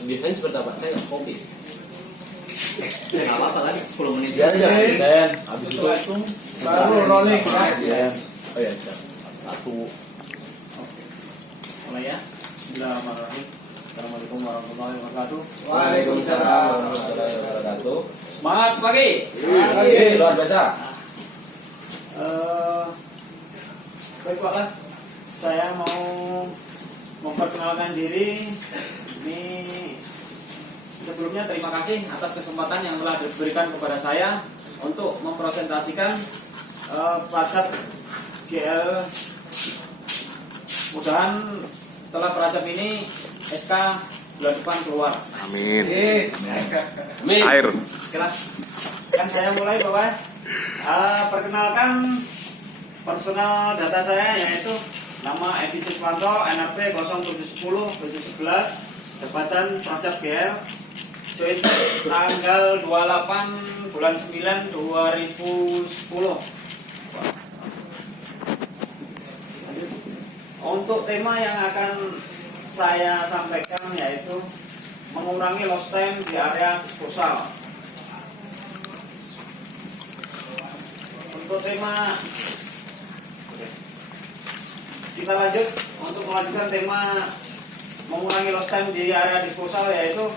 Biasanya seperti apa? Saya nggak kopi. Ya nggak apa-apa lagi 10 menit. Biar aja sen. Habis itu baru rolling ya. ya. Oh ya, satu. Mulai ya. Bismillahirrahmanirrahim. Assalamualaikum warahmatullahi wabarakatuh. Waalaikumsalam warahmatullahi wabarakatuh. Semangat pagi. Oke, luar biasa. Baik Pak, saya mau memperkenalkan diri. Ini Sebelumnya terima kasih atas kesempatan yang telah diberikan kepada saya untuk mempresentasikan Prajab GL. Mudahan setelah Prajab ini SK bulan depan keluar. Amin. Amin. Air. kan saya mulai Bapak. Perkenalkan personal data saya, yaitu nama Edi Siswanto, NRP 0710 711, jabatan Prajab GL, join tanggal 28 bulan 9 2010. Untuk tema yang akan saya sampaikan yaitu mengurangi lost time di area disposal. Untuk tema, kita lanjut untuk melanjutkan tema mengurangi lost time di area disposal, yaitu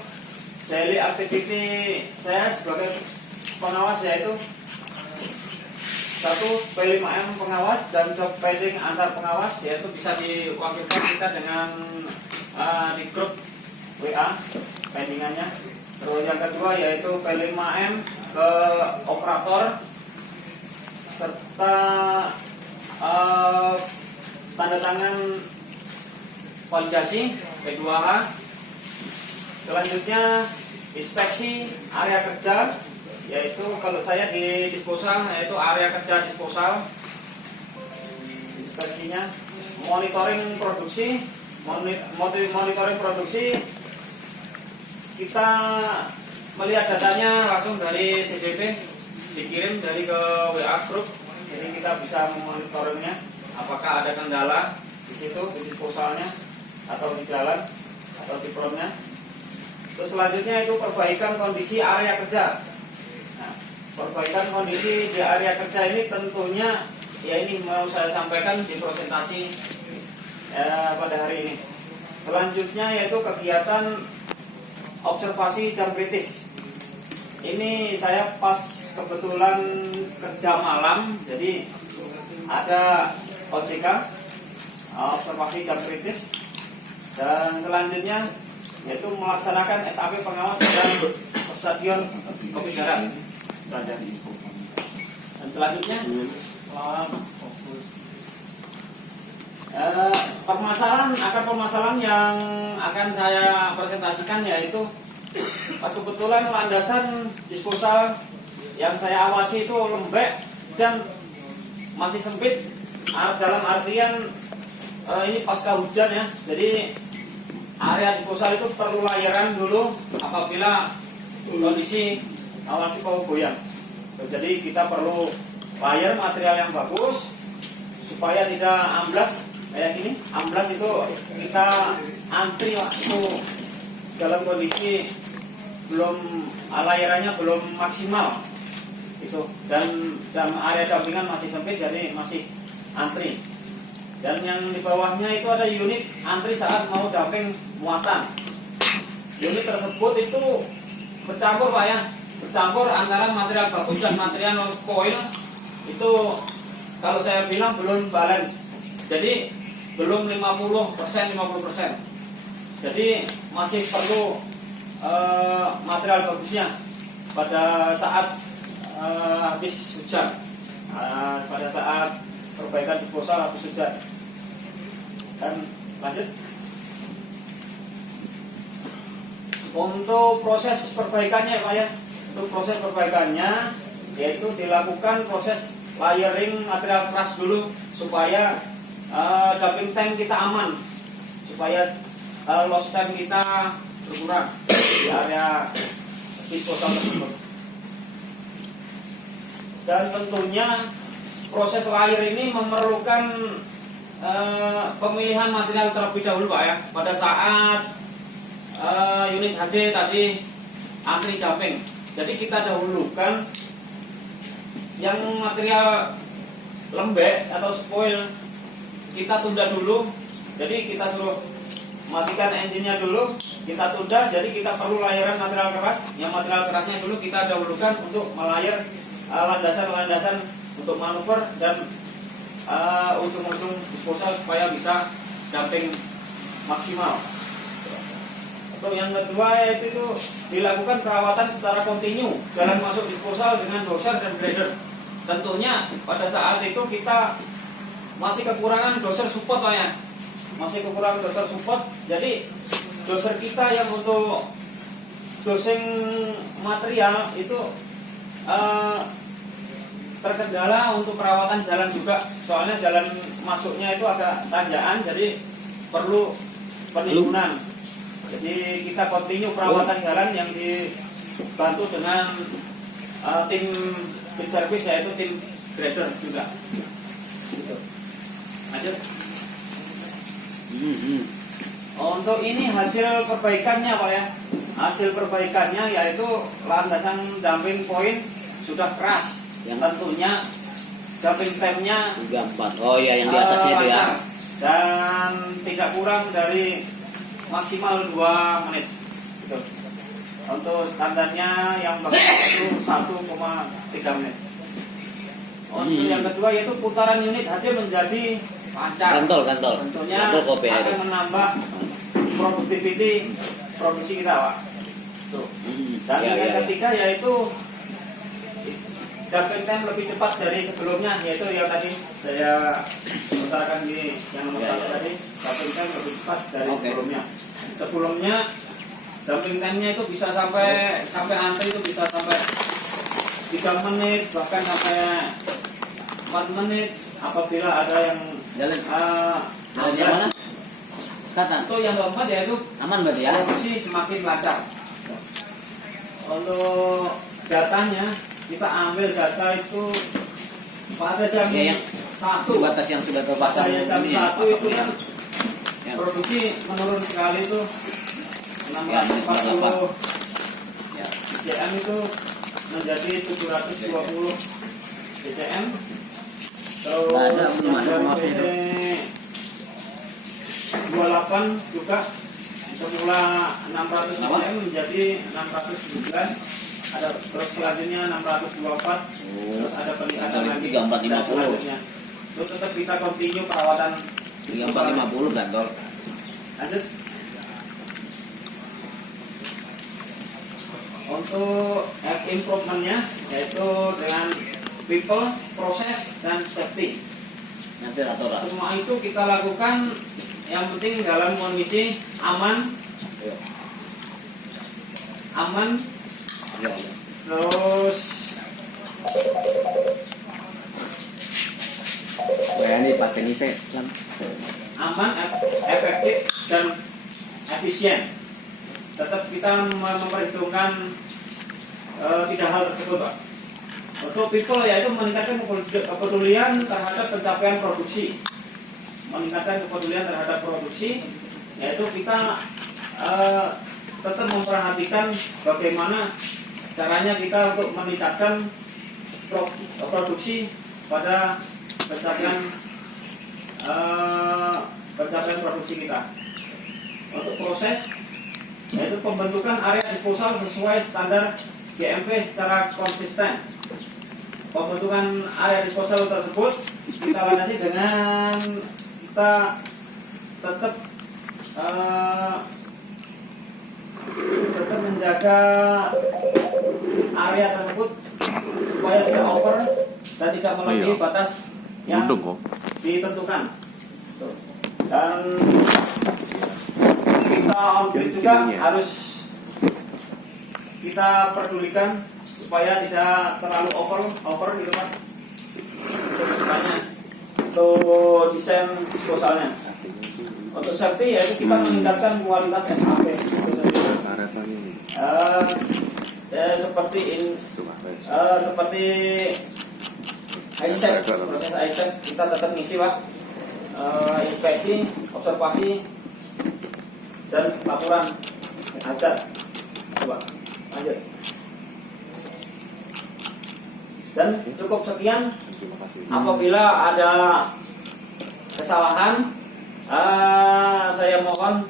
daily activity saya sebagai pengawas, yaitu 1 P5M pengawas dan job pending antar pengawas, yaitu bisa diwakilkan kita dengan di grup WA pendingannya. Terus yang kedua yaitu P5M ke operator serta tanda tangan validasi P2H. Selanjutnya inspeksi area kerja, yaitu kalau saya di disposal yaitu area kerja disposal. Inspeksinya monitoring produksi, monitoring produksi, kita melihat datanya langsung dari CDP, dikirim dari ke WA group, jadi kita bisa memonitoringnya apakah ada kendala di situ di disposalnya atau di jalan atau di frontnya. Terus selanjutnya itu perbaikan kondisi area kerja. Nah, perbaikan kondisi di area kerja ini tentunya ya ini mau saya sampaikan di presentasi pada hari ini. Selanjutnya yaitu kegiatan observasi jam kritis. Ini saya pas kebetulan kerja malam, jadi ada OJK observasi jam kritis. Dan selanjutnya yaitu melaksanakan SAP pengawas dan stadion Kopi Darat. Dan selanjutnya permasalahan yang akan saya presentasikan, yaitu pas kebetulan landasan disposal yang saya awasi itu lembek dan masih sempit, dalam artian ini pasca hujan ya, jadi area disposal itu perlu layaran dulu apabila kondisi awan siklon goyang. Jadi kita perlu layar material yang bagus supaya tidak amblas kayak gini. Amblas itu kita antri waktu dalam kondisi belum layarannya belum maksimal itu, dan area dampingan masih sempit, jadi masih antri. Dan yang di bawahnya itu ada unit antri saat mau damping muatan. Unit tersebut itu bercampur Pak ya, bercampur antara material bagus dan material koil. Itu kalau saya bilang belum balance, jadi belum 50%. Jadi masih perlu material bagusnya pada saat habis hujan, pada saat perbaikan disposal habis hujan. Dan lanjut untuk proses perbaikannya Pak ya. Untuk proses perbaikannya yaitu dilakukan proses layering material keras dulu supaya dumping tank kita aman, supaya lost time kita berkurang di area disposal tersebut. Dan tentunya proses layer ini memerlukan pemilihan material terlebih dahulu Pak ya. Pada saat unit HD tadi anti jumping. Jadi kita dahulukan yang material lembek atau spoil kita tunda dulu. Jadi kita suruh matikan engine-nya dulu, kita tunda. Jadi kita perlu layaran material keras. Yang material kerasnya dulu kita dahulukan untuk melayar landasan-landasan untuk manuver dan ujung-ujung disposal supaya bisa dumping maksimal. Untuk yang kedua yaitu dilakukan perawatan secara kontinu jalan masuk disposal dengan doser dan grader. Tentunya pada saat itu kita masih kekurangan doser support Pak ya. Masih kekurangan doser support. Jadi doser kita yang untuk dosing material itu terkendala untuk perawatan jalan juga. Soalnya jalan masuknya itu agak tanjakan, jadi perlu penimbunan. Jadi kita continue perawatan jalan yang dibantu dengan tim pit service, yaitu tim grader juga. Gitu. Lanjut. Untuk ini hasil perbaikannya Pak ya. Hasil perbaikannya yaitu landasan dumping point sudah keras. Yang tentunya dumping time-nya 34. Oh ya, yang di atasnya itu ya. Dan tidak kurang dari maksimal 2 menit. Gitu. Untuk standarnya yang bagus itu 1,3 menit. Untuk yang kedua yaitu putaran unit HD menjadi lancar. Kantol. Tentunya Kantol kopi akan itu. menambah produktiviti produksi kita Pak. Tuh. Dan yang ketiga yaitu dumping time lebih cepat dari sebelumnya, yaitu yang tadi saya utarakan di yang nomor 1 tadi. Dumping time lebih cepat dari sebelumnya. Sebelumnya dumping time-nya itu bisa sampai antri itu bisa sampai 3 menit bahkan sampai 4 menit apabila ada yang Jalan yang mana? Sekarang. Itu yang keempat yaitu Aman berarti ya? produksi semakin lancar. Untuk datanya kita ambil data itu pada jam Ya, yang 1. batas yang sudah terpasang Pada jam ini 1 itu kan ya. produksi menurun sekali itu Ya, 640 Ya. BCM itu menjadi 720 BCM. Terus Ada, yang dari maaf, PC 28 juga semula 600 BCM menjadi 619. Ada terus selanjutnya 624. Terus ada peningkatan Kantol lagi 3450. dan selanjutnya. Terus tetap kita continue perawatan 3450 kantol. lanjut. Untuk improvement-nya yaitu dengan people, proses, dan safety. Nanti rata-rata. Semua itu kita lakukan yang penting dalam kondisi aman, Ya. terus Ini pakai ini saya. aman, efektif, dan efisien. Tetap kita memperhitungkan 3 hal tersebut Pak. Untuk people yaitu meningkatkan kepedulian terhadap pencapaian produksi. Meningkatkan kepedulian terhadap produksi yaitu kita tetap memperhatikan bagaimana caranya kita untuk meningkatkan produksi pada pencapaian produksi kita. Untuk proses yaitu pembentukan area disposal sesuai standar GMP secara konsisten. Pembentukan area disposal tersebut kita landasi dengan kita tetap menjaga area tersebut supaya tidak over dan tidak melebihi batas yang ditentukan. Dan kita on-grid juga harus kita pedulikan supaya tidak terlalu over gitu Pak. Untuk desain disposalnya. Untuk safety yaitu kita meningkatkan kualitas SAP. Seperti ISEC, proses ISEC kita tetap ngisi Pak. Inspeksi, observasi, dan laporan hazard. Coba lanjut. Dan cukup sekian. Terima kasih. Apabila ada kesalahan, saya mohon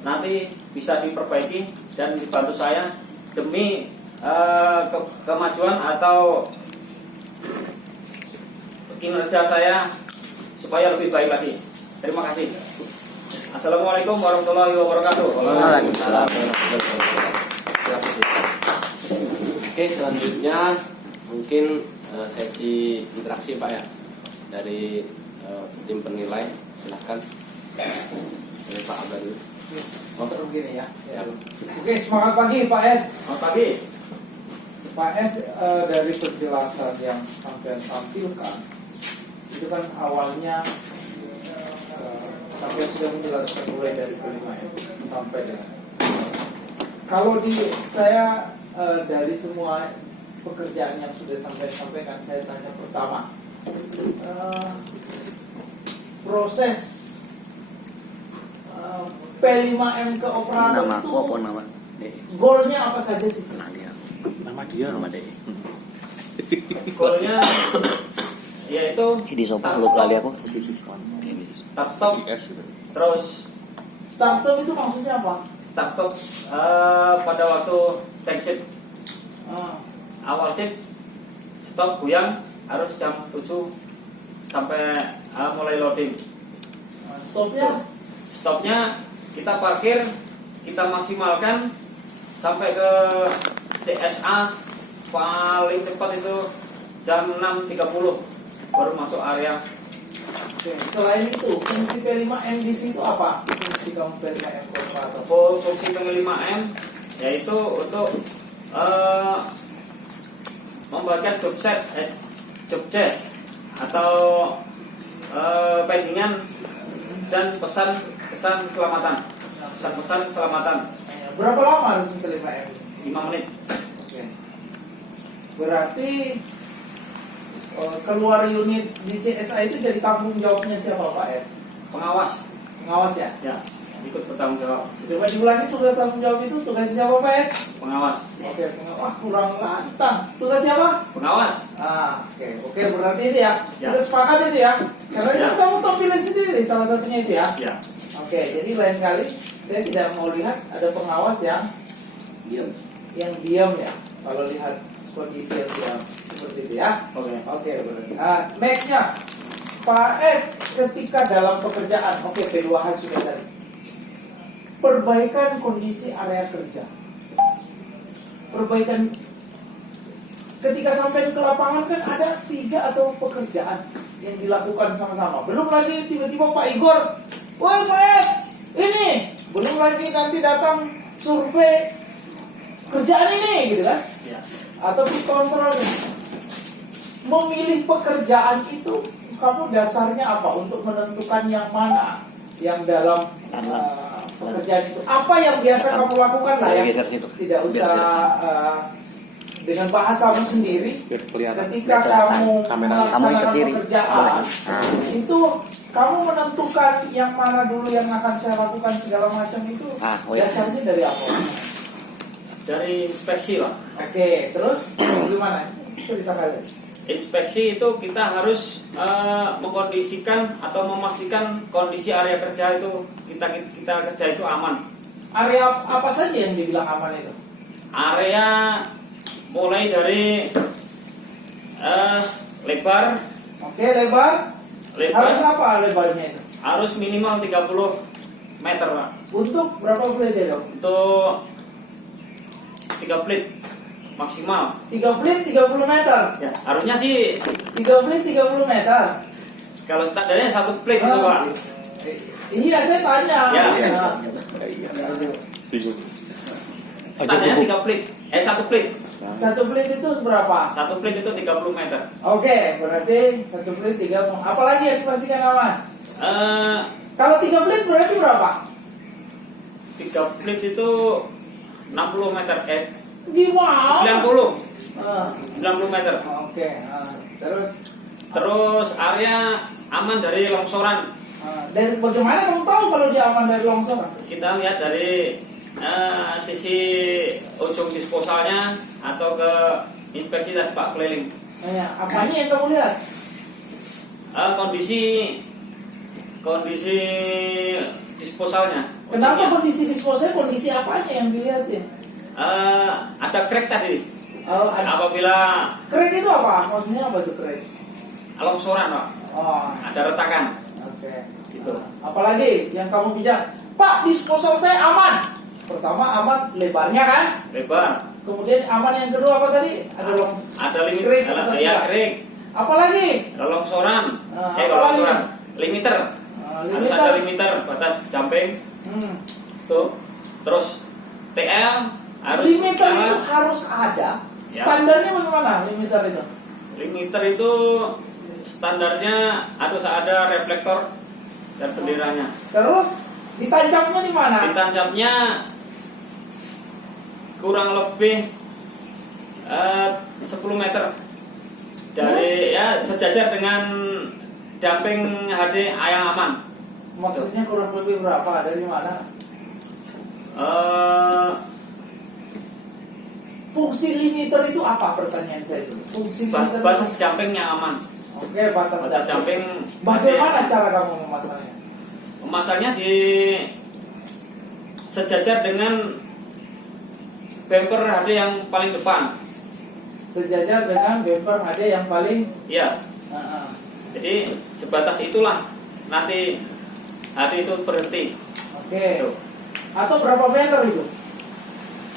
nanti bisa diperbaiki dan dibantu saya demi kemajuan atau kinerja saya supaya lebih baik lagi. Terima kasih. Assalamualaikum warahmatullahi wabarakatuh. Waalaikumsalam. Oke, selanjutnya mungkin sesi interaksi Pak ya dari tim penilai, silahkan dari Pak Abad dulu. Motor begini ya. Ya. Oke, semangat pagi Pak Ed. Selamat pagi. Pak Ed, dari penjelasan yang sampai tampilkan itu kan awalnya sampai sudah menjelaskan mulai dari P5M sampai dengan kalau di saya dari semua pekerjaan yang sudah sampaikan, saya tanya pertama proses P5M ke operator Nama itu aku apa nama? goalnya apa saja sih? Nama dia nama deh. Goalnya yaitu Di sofa lu kali aku. start stop, terus Start stop itu maksudnya apa? start stop pada waktu check shift awal shift stop goyang harus jam 7 sampai mulai loading. Stopnya Kita parkir, kita maksimalkan sampai ke CSA paling cepat itu jam 6.30 baru masuk area. Oke. Selain itu, fungsi P5M di situ apa? Fungsi kamu P5M operator. Fungsi P5M yaitu untuk membagikan job desk atau pendingan dan pesan selamatan. Pesan selamatan Berapa lama harus P5M? 5 menit. Oke. Berarti keluar unit di CSA itu jadi tanggung jawabnya siapa Pak Ed? Pengawas, Pengawas ya? ya, ikut bertanggung jawab. Coba diulangi tugas tanggung jawab itu tugas siapa Pak Ed? Pengawas, Oke, pengawas kurang lantang. Tugas siapa? pengawas. Oke, berarti itu ya. Ya. Udah sepakat itu ya. Karena Ya. itu kamu tampilin sendiri salah satunya itu ya. Ya, Oke, jadi lain kali saya tidak mau lihat ada pengawas yang Diam. diam ya. Kalau lihat kondisi yang diam seperti itu ya. oke. Oke, berarti. Nextnya, Pak Ed, ketika dalam pekerjaan, oke P2H sudah tadi. Perbaikan kondisi area kerja. Perbaikan ketika sampai ke lapangan kan ada 3 atau pekerjaan yang dilakukan sama-sama. Belum lagi tiba-tiba Pak Igor, woi Pak Ed, ini belum lagi nanti datang survei kerjaan ini gitu kan, Ya. atau kontrol. Memilih pekerjaan itu kamu dasarnya apa untuk menentukan yang mana yang dalam pekerjaan itu apa yang biasa kamu lakukan lah ya, Geser situ. tidak usah dengan bahasamu sendiri. Biar kelihatan. Ketika kamu Kamu melaksanakan ikut diri. pekerjaan itu kamu menentukan yang mana dulu yang akan saya lakukan segala macam itu Wes. dasarnya dari apa? Dari inspeksi lah. Oke, terus gimana? Cerita kalian. Inspeksi itu kita harus mengkondisikan atau memastikan kondisi area kerja itu kita kerja itu aman. Area apa saja yang dibilang aman itu? Area mulai dari lebar Oke, lebar. Harus apa lebarnya itu? harus minimal 30 meter Pak. Untuk berapa plate ya dong? Untuk 3 plate maksimal. 3 plate 30 meter. Ya, harusnya sih 3 plate 30 meter. kalau standarnya 1 plate itu Pak. Iya, saya tanya. Ya. Standarnya 3 plate. 1 plate. 1 plate itu berapa? 1 plate itu 30 meter. Oke, berarti 1 plate 30. Apalagi yang dipastikan aman? Eh, Kalau 3 plate berarti berapa? 3 plate itu 60 meter. Gimana? 90 meter. Oke, terus Terus area aman dari longsoran. dari bagaimana kamu tahu kalau dia aman dari longsoran? Kita lihat dari sisi ujung disposalnya atau ke inspeksi dari Pak keliling. Nah, apanya yang kamu lihat? Kondisi disposalnya. Kenapa ujungnya. kondisi disposal? Kondisi apanya yang dilihat ya? Ada crack tadi. Ada Apabila crack itu apa? Maksudnya apa tuh crack? longsoran, Pak, Oh, ada retakan. oke. Gitu. Apalagi yang kamu bilang, Pak, disposal saya aman. Pertama aman lebarnya kan? Lebar. Kemudian aman yang kedua apa tadi? Ada Ada limit, Crack atau ya tidak? crack. Apalagi? Longsoran. Apa Longsoran. lagi? Limiter. Harus Limiter. ada limiter batas jumping. Tuh. Terus TL harus Limiter jalan. itu harus ada. Ya. Standarnya bagaimana limiter itu? Limiter itu standarnya harus ada reflektor dan benderanya. Terus ditancapnya di mana? Ditancapnya kurang lebih 10 meter dari ya sejajar dengan dumping HD yang aman. Maksudnya kurang lebih berapa? Dari mana? Fungsi limiter itu apa, pertanyaan saya itu? Fungsi limiter Batas itu? jumping yang aman. Oke, batas Jumping. Bagaimana cara kamu memasangnya? Memasangnya di sejajar dengan bumper HD yang paling depan. Sejajar dengan bumper HD yang paling Ya, jadi sebatas itulah nanti HD itu berhenti. oke. Atau berapa meter itu?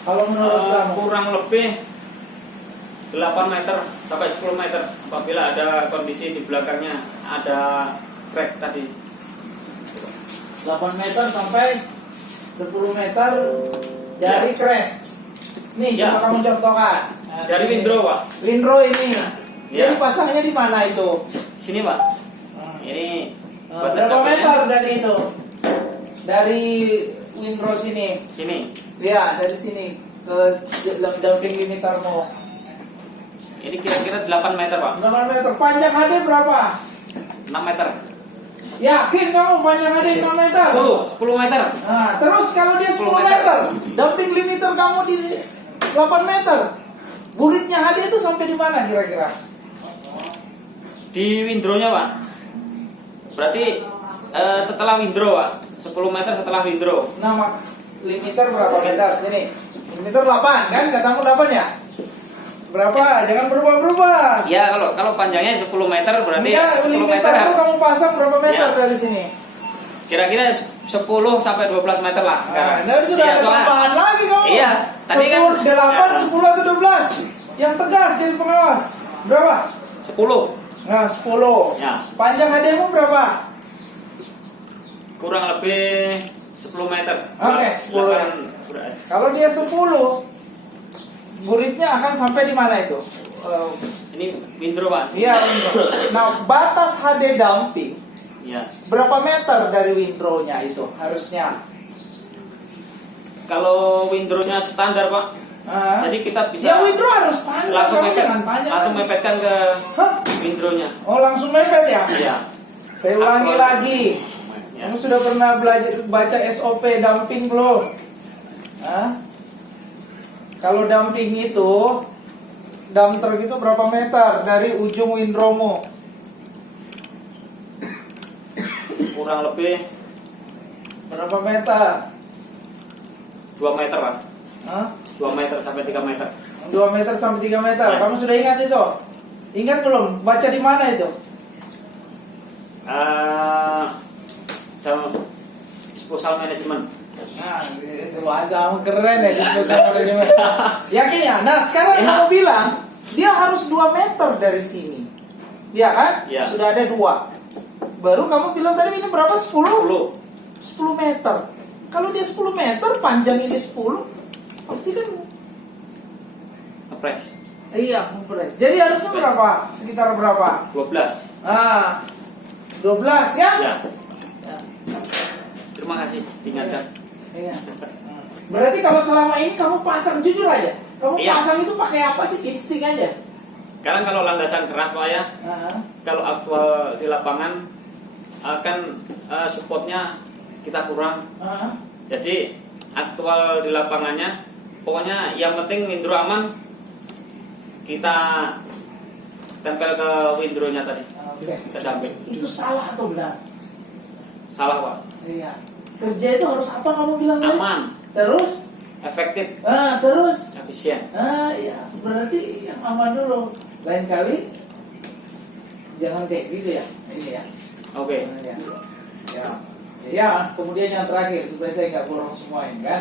Kalau menurut kamu? Kurang lebih 8 meter sampai 10 meter apabila ada kondisi di belakangnya ada crack tadi. 8 meter sampai 10 meter dari crash. Nih, Ya. coba kamu contohkan. Nah, Dari sini. windrow, Pak. Windrow ini. Ya. Jadi pasangnya di mana itu? Sini, Pak. Ini batas Berapa jumpingnya. meter dari itu? Dari windrow sini. Sini. Ya, dari sini ke dumping limitermu. Ini kira-kira 8 meter, Pak. 8 meter. Panjang HD berapa? 6 meter. Yakin kamu panjang HD 6 meter? 10 meter. Nah, terus kalau dia 10 10 meter, dumping limiter kamu di 8 meter. Buritnya HD itu sampai di mana kira-kira? Di windrow-nya, Pak. Berarti setelah windrow, Pak. 10 meter setelah windrow. Nah, limiter berapa meter? Sini. Limiter 8 kan? Katamu 8 ya? Berapa? Jangan berubah-berubah. Ya, kalau panjangnya 10 meter berarti Enggak, 10 limiter meter. itu kamu pasang berapa meter Ya. dari sini? Kira-kira 10 sampai 12 meter lah. Nah, dari sudah Iya, ada soalnya- tambahan lagi kamu. Iya, tadi kan 8, 10 atau 12. Yang tegas jadi pengawas. Berapa? 10. Nah, 10. Ya, Panjang HD-mu berapa? kurang lebih 10 meter. Oke, 10 ya. Kalau dia 10, buritnya akan sampai di mana itu? Ini windrow, Pak. Iya, windrow. Nah, batas HD dumping Ya. berapa meter dari windrow-nya itu harusnya? Kalau windrow-nya standar, Pak. Ah. Jadi kita bisa Ya, windrow harus standar. langsung Kamu mepet, jangan tanya langsung lagi. mepetkan ke Hah? windrow-nya. Oh, langsung mepet ya? Iya. Saya ulangi Aktual. lagi. Ya. Kamu sudah pernah belajar baca SOP dumping belum? Hah? Kalau dumping itu dump truck itu berapa meter dari ujung windrowmu? Kurang lebih Berapa meter? 2 meter, Pak. Hah? 2 meter sampai 3 meter. 2 meter sampai 3 meter. Ya. Kamu sudah ingat itu? Ingat belum? Baca di mana itu? Dalam disposal management. Nah, itu bahasa keren ya disposal management. Yakin ya? Nah, sekarang Ya. kamu bilang dia harus 2 meter dari sini. Ya kan? Ya. Sudah ada 2. Baru kamu bilang tadi ini berapa? 10? 10. 10 meter. Kalau dia 10 meter, panjang ini 10, pasti kan Ngepres. iya, ngepres. Jadi harusnya berapa? Sekitar berapa? 12. Ah, 12 ya? Ya. Ya. Terima kasih diingatkan. Iya. Berarti kalau selama ini kamu pasang, jujur aja, kamu Iya. pasang itu pakai apa sih? Kick stick aja. Karena kalau landasan keras, Pak, ya, Ah, kalau aktual di lapangan akan supportnya kita kurang. ah. Jadi aktual di lapangannya. Pokoknya yang penting windrow aman, kita tempel ke windrownya tadi. Oke. Kita damping. Itu salah atau benar? Salah Pak. Iya. Kerja itu harus apa kamu bilang tadi? Aman, Terus? efektif, Terus? efisien. Iya. Berarti yang aman dulu. Lain kali jangan kayak gitu ya. Ini ya. Oke. Ya. Ya. Ya, kemudian yang terakhir supaya saya nggak borong semua ini kan.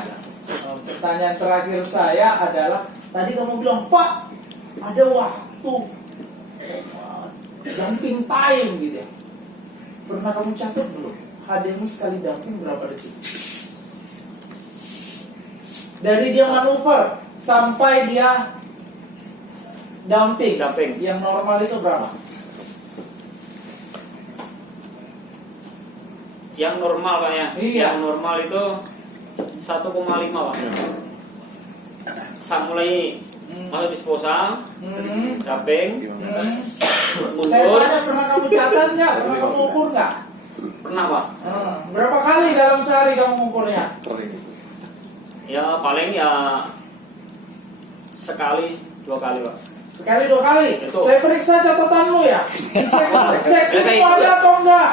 Pertanyaan terakhir saya adalah tadi kamu bilang, Pak, ada waktu dumping time gitu ya. Pernah kamu catat belum? HDMI sekali dumping berapa detik? Dari dia manuver sampai dia dumping. Yang normal itu berapa? Yang normal Pak ya. Iya. Yang normal itu 1,5 Pak. Saya mulai masuk disposal, dumping, Saya mundur. tanya, pernah kamu catat nggak? Pernah kamu ukur nggak? Pernah Pak. Berapa kali dalam sehari kamu ukurnya? Ya paling ya sekali 2 kali Pak. Sekali 2 kali. Betul. Saya periksa catatanmu ya. Cek semua ada atau enggak?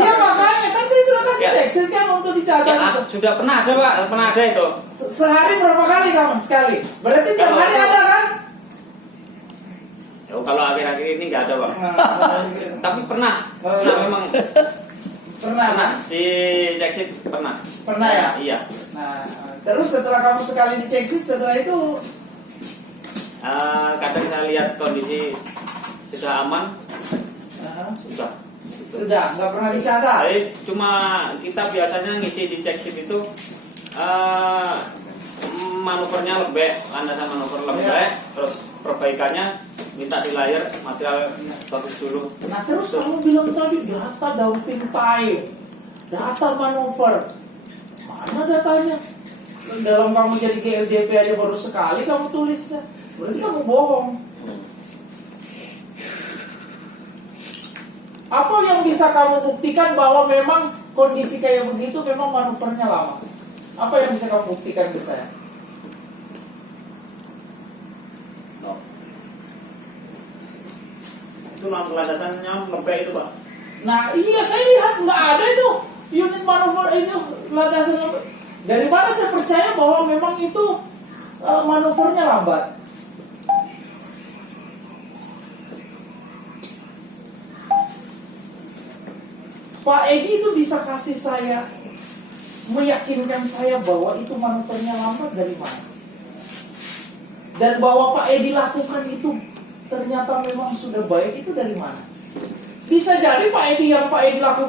Ya makanya kan saya sudah kasih Ya. text kan untuk dicatat. Ya, sudah pernah ada Pak, pernah ada itu. Sehari berapa kali kamu? Sekali. Berarti tiap hari ada kan? Ya, kalau akhir-akhir ini nggak ada Pak. Tapi pernah. Oh. Pernah memang. Pernah. Pernah di check sheet pernah. Pernah ya? Iya. Nah, terus setelah kamu sekali dicek setelah itu Kadang saya lihat kondisi sudah aman, sudah. sudah nggak pernah dicatat. Jadi cuma kita biasanya ngisi di check sheet itu manuvernya lembek, landasan manuver lembek, Iya. terus perbaikannya minta di layer material bagus dulu. Nah terus kamu bilang tadi data dumping time, data manuver, mana datanya? Dalam kamu jadi GLDP aja baru sekali kamu tulisnya, berarti kamu bohong. Apa yang bisa kamu buktikan bahwa memang kondisi kayak begitu memang manuvernya lama? Apa yang bisa kamu buktikan ke saya? Itu landasannya lembek itu Pak. Nah iya saya lihat nggak ada itu unit manuver ini landasan lambat. Dari mana saya percaya bahwa memang itu manuvernya lambat? Pak Edi itu bisa kasih saya, meyakinkan saya bahwa itu manuvernya lambat dari mana? Dan bahwa Pak Edi lakukan itu ternyata memang sudah baik itu dari mana? Bisa jadi Pak Edi lakukan